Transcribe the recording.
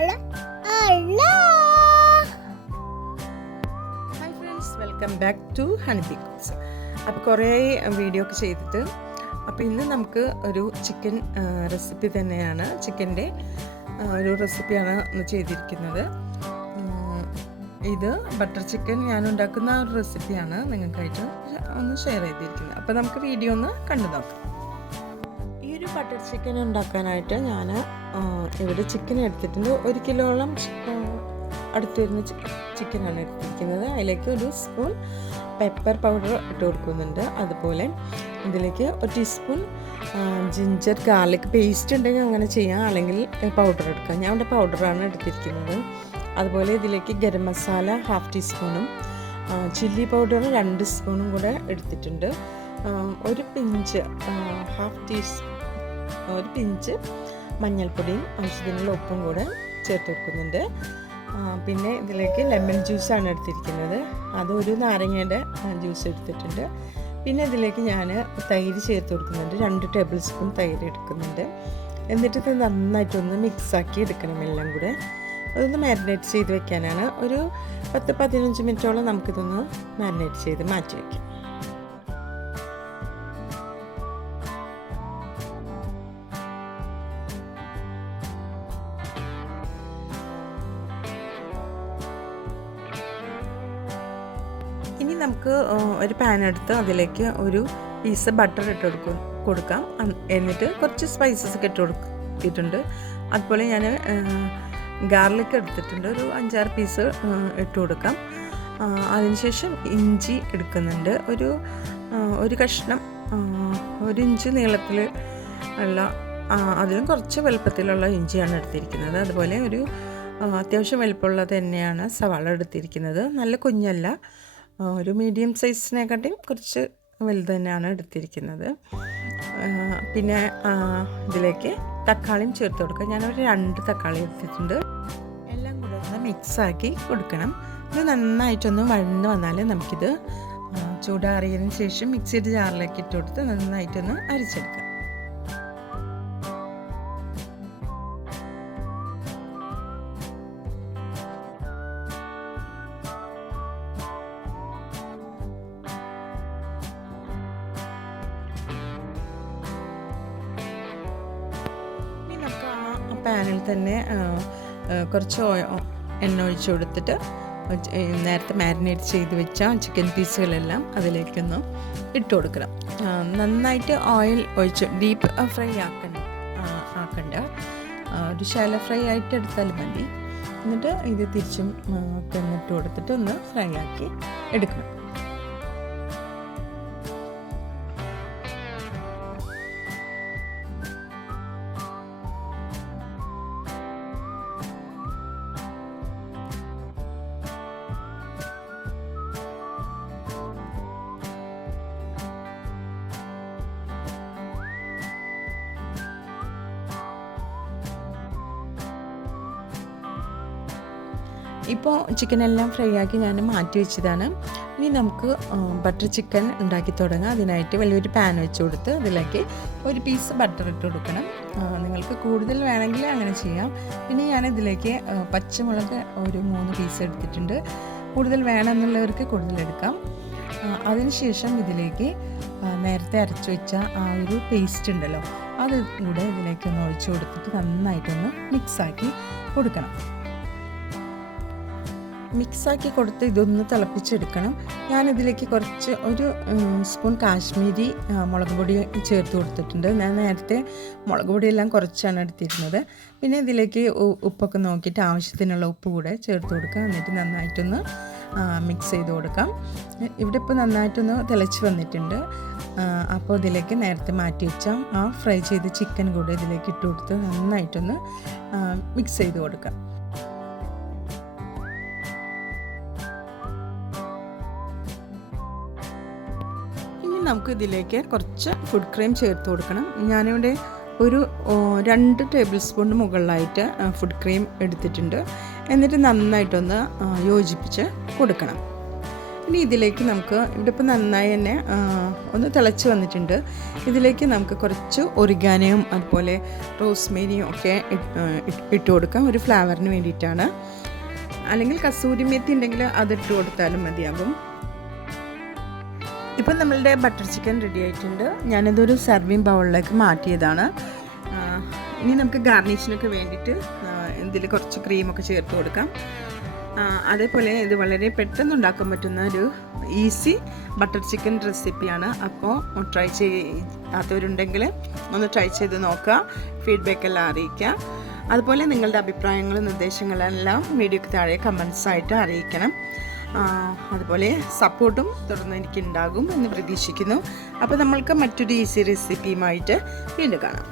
Hi friends, welcome back to Honeybee Cooks. അപ്പോൾ കുറേ video ഒക്കെ ചെയ്തിട്ട് അപ്പോൾ ഇന്ന് നമുക്ക് ഒരു ചിക്കൻ റെസിപ്പി തന്നെയാണ്, ചിക്കൻ്റെ ഒരു റെസിപ്പിയാണ് ഇന്ന് ചെയ്തിരിക്കുന്നത്. ഇത് ബട്ടർ ചിക്കൻ ഞാൻ ഉണ്ടാക്കുന്ന ഒരു റെസിപ്പിയാണ് നിങ്ങൾക്കായിട്ട് ഒന്ന് ഷെയർ ചെയ്തിരിക്കുന്നത്. അപ്പോൾ നമുക്ക് വീഡിയോ ഒന്ന് കണ്ടു നോക്കാം. ഈ ഒരു ബട്ടർ ചിക്കൻ ഉണ്ടാക്കാനായിട്ട് ഞാൻ ഇവിടെ ചിക്കൻ എടുത്തിട്ടുണ്ട്. 1 കിലോളം അടുത്ത് വരുന്ന ചിക്കനാണ് എടുത്തിരിക്കുന്നത്. അതിലേക്ക് 1 സ്പൂൺ പെപ്പർ പൗഡർ ഇട്ട് കൊടുക്കുന്നുണ്ട്. അതുപോലെ ഇതിലേക്ക് 1 ടീസ്പൂൺ ജിഞ്ചർ ഗാർലിക് പേസ്റ്റ് ഉണ്ടെങ്കിൽ അങ്ങനെ ചെയ്യാം, അല്ലെങ്കിൽ പൗഡർ എടുക്കാം. ഞാൻ ഇവിടെ പൗഡറാണ് എടുത്തിരിക്കുന്നത്. അതുപോലെ ഇതിലേക്ക് ഗരം മസാല 1/2 ടീസ്പൂണും ചില്ലി പൗഡർ 2 സ്പൂണും കൂടെ എടുത്തിട്ടുണ്ട്. ഒരു പിഞ്ച് മഞ്ഞൾപ്പൊടിയും ആവശ്യത്തിനുള്ള ഉപ്പും കൂടെ ചേർത്ത് കൊടുക്കുന്നുണ്ട്. പിന്നെ ഇതിലേക്ക് ലെമൺ ജ്യൂസാണ് എടുത്തിരിക്കുന്നത്. അത് 1 നാരങ്ങയുടെ ജ്യൂസ് എടുത്തിട്ടുണ്ട്. പിന്നെ ഇതിലേക്ക് ഞാൻ തൈര് ചേർത്ത് കൊടുക്കുന്നുണ്ട്. 2 ടേബിൾ സ്പൂൺ തൈര് എടുക്കുന്നുണ്ട്. എന്നിട്ട് ഇത് നന്നായിട്ടൊന്ന് മിക്സാക്കി എടുക്കണം എല്ലാം കൂടെ. അതൊന്ന് മാരിനേറ്റ് ചെയ്ത് വെക്കാനാണ്. ഒരു 10-15 മിനിറ്റോളം നമുക്കിതൊന്ന് മാരിനേറ്റ് ചെയ്ത് മാറ്റി വയ്ക്കാം. ഇനി നമുക്ക് ഒരു പാൻ എടുത്ത് അതിലേക്ക് ഒരു പീസ് ബട്ടർ ഇട്ട് കൊടുക്കാം. എന്നിട്ട് കുറച്ച് സ്പൈസസ് ഒക്കെ ഇട്ട് കൊടുത്തിട്ടുണ്ട്. അതുപോലെ ഞാൻ ഗാർലിക് എടുത്തിട്ടുണ്ട്. ഒരു 5-6 പീസ് ഇട്ട് കൊടുക്കാം. അതിനുശേഷം ഇഞ്ചി എടുക്കുന്നുണ്ട്. ഒരു കഷ്ണം 1 ഇഞ്ച് നീളത്തിൽ ഉള്ള, അതിലും കുറച്ച് വലുപ്പത്തിലുള്ള ഇഞ്ചിയാണ് എടുത്തിരിക്കുന്നത്. അതുപോലെ ഒരു അത്യാവശ്യം വലുപ്പമുള്ളത് തന്നെയാണ് സവാള എടുത്തിരിക്കുന്നത്. നല്ല കുഞ്ഞല്ല, ഒരു മീഡിയം സൈസിനെക്കാട്ടിയും കുറച്ച് വലുത് തന്നെയാണ് എടുത്തിരിക്കുന്നത്. പിന്നെ ഇതിലേക്ക് തക്കാളിയും ചേർത്ത് കൊടുക്കുക. ഞാനൊരു 2 തക്കാളി എടുത്തിട്ടുണ്ട്. എല്ലാം കൂടെ ഒന്ന് മിക്സാക്കി കൊടുക്കണം. ഇത് നന്നായിട്ടൊന്ന് വഴന്ന് വന്നാൽ നമുക്കിത് ചൂടാറിയതിന് ശേഷം മിക്സിയുടെ ജാറിലേക്ക് ഇട്ട് കൊടുത്ത് നന്നായിട്ടൊന്ന് അരച്ചെടുക്കാം. പാനിൽ തന്നെ കുറച്ച് എണ്ണ ഒഴിച്ച് കൊടുത്തിട്ട് നേരത്തെ മാരിനേറ്റ് ചെയ്ത് വെച്ച ചിക്കൻ പീസുകളെല്ലാം അതിലേക്കൊന്ന് ഇട്ട് കൊടുക്കണം. നന്നായിട്ട് ഓയിൽ ഒഴിച്ച് ഡീപ്പ് ഫ്രൈ ആക്കണ്ട, ഒരു ഷാലോ ഫ്രൈ ആയിട്ട് എടുത്താൽ മതി. എന്നിട്ട് ഇത് തിരിച്ചും ഒക്കെ ഇട്ട് കൊടുത്തിട്ട് ഒന്ന് ഫ്രൈ ആക്കി എടുക്കണം. ഇപ്പോൾ ചിക്കനെല്ലാം ഫ്രൈ ആക്കി ഞാൻ മാറ്റി വെച്ചതാണ്. ഇനി നമുക്ക് ബട്ടർ ചിക്കൻ ഉണ്ടാക്കി തുടങ്ങാം. അതിനായിട്ട് വലിയൊരു പാൻ വെച്ച് കൊടുത്ത് അതിലേക്ക് 1 പീസ് ബട്ടർ ഇട്ട് കൊടുക്കണം. നിങ്ങൾക്ക് കൂടുതൽ വേണമെങ്കിൽ അങ്ങനെ ചെയ്യാം. പിന്നെ ഞാനിതിലേക്ക് പച്ചമുളക് ഒരു 3 പീസ് എടുത്തിട്ടുണ്ട്. കൂടുതൽ വേണമെന്നുള്ളവർക്ക് കൂടുതലെടുക്കാം. അതിനുശേഷം ഇതിലേക്ക് നേരത്തെ അരച്ച് വെച്ച ആ ഒരു പേസ്റ്റ് ഉണ്ടല്ലോ, അത് കൂടെ ഇതിലേക്കൊന്ന് ഒഴിച്ച് കൊടുത്തിട്ട് നന്നായിട്ടൊന്ന് മിക്സാക്കി കൊടുക്കണം. മിക്സാക്കി കൊടുത്ത് ഇതൊന്ന് തിളപ്പിച്ചെടുക്കണം. ഞാനിതിലേക്ക് കുറച്ച് 1 സ്പൂൺ കാശ്മീരി മുളക് പൊടി ചേർത്ത് കൊടുത്തിട്ടുണ്ട്. ഞാൻ നേരത്തെ മുളക് പൊടിയെല്ലാം കുറച്ചാണ് എടുത്തിരുന്നത്. പിന്നെ ഇതിലേക്ക് ഉപ്പൊക്കെ നോക്കിയിട്ട് ആവശ്യത്തിനുള്ള ഉപ്പ് കൂടെ ചേർത്ത് കൊടുക്കുക. എന്നിട്ട് നന്നായിട്ടൊന്ന് മിക്സ് ചെയ്ത് കൊടുക്കാം. ഇവിടെ ഇപ്പോൾ നന്നായിട്ടൊന്ന് തിളച്ച് വന്നിട്ടുണ്ട്. അപ്പോൾ ഇതിലേക്ക് നേരത്തെ മാറ്റി വെച്ച ആ ഫ്രൈ ചെയ്ത ചിക്കൻ കൂടെ ഇതിലേക്ക് ഇട്ട് കൊടുത്ത് നന്നായിട്ടൊന്ന് മിക്സ് ചെയ്ത് കൊടുക്കാം. നമുക്ക് ഇതിലേക്ക് കുറച്ച് ഫുഡ് ക്രീം ചേർത്ത് കൊടുക്കണം. ഞാനിവിടെ ഒരു 2 ടേബിൾ സ്പൂണിന് മുകളിലായിട്ട് ഫുഡ് ക്രീം എടുത്തിട്ടുണ്ട്. എന്നിട്ട് നന്നായിട്ടൊന്ന് യോജിപ്പിച്ച് കൊടുക്കണം. ഇനി ഇതിലേക്ക് നമുക്ക് ഇവിടെ ഇപ്പോൾ നന്നായി തന്നെ ഒന്ന് തിളച്ച് വന്നിട്ടുണ്ട്. ഇതിലേക്ക് നമുക്ക് കുറച്ച് ഒറിഗാനോയും അതുപോലെ റോസ്മേരിയും ഒക്കെ ഇട്ട് കൊടുക്കാം, ഒരു ഫ്ലേവറിന് വേണ്ടിയിട്ടാണ്. അല്ലെങ്കിൽ കസൂരി മേത്തി ഉണ്ടെങ്കിൽ അതിട്ട് കൊടുത്താലും മതിയാകും. ഇപ്പം നമ്മളുടെ ബട്ടർ ചിക്കൻ റെഡി ആയിട്ടുണ്ട്. ഞാനിതൊരു സർവിങ് ബൗളിലേക്ക് മാറ്റിയതാണ്. ഇനി നമുക്ക് ഗാർണിഷിനൊക്കെ വേണ്ടിയിട്ട് ഇതിൽ കുറച്ച് ക്രീമൊക്കെ ചേർത്ത് കൊടുക്കാം. അതേപോലെ ഇത് വളരെ പെട്ടെന്ന് ഉണ്ടാക്കാൻ പറ്റുന്ന ഒരു ഈസി ബട്ടർ ചിക്കൻ റെസിപ്പിയാണ്. അപ്പോൾ ട്രൈ ചെയ്യാത്തവരുണ്ടെങ്കിൽ ഒന്ന് ട്രൈ ചെയ്ത് നോക്കുക, ഫീഡ്ബാക്കെല്ലാം അറിയിക്കുക. അതുപോലെ നിങ്ങളുടെ അഭിപ്രായങ്ങളും നിർദ്ദേശങ്ങളെല്ലാം വീഡിയോയ്ക്ക് താഴെ കമൻസായിട്ട് അറിയിക്കണം. അതുപോലെ സപ്പോർട്ടും തുടർന്ന് എനിക്കുണ്ടാകും എന്ന് പ്രതീക്ഷിക്കുന്നു. അപ്പോൾ നമ്മൾക്ക് മറ്റൊരു ഈസി റെസിപ്പിയുമായിട്ട് വീണ്ടും കാണാം.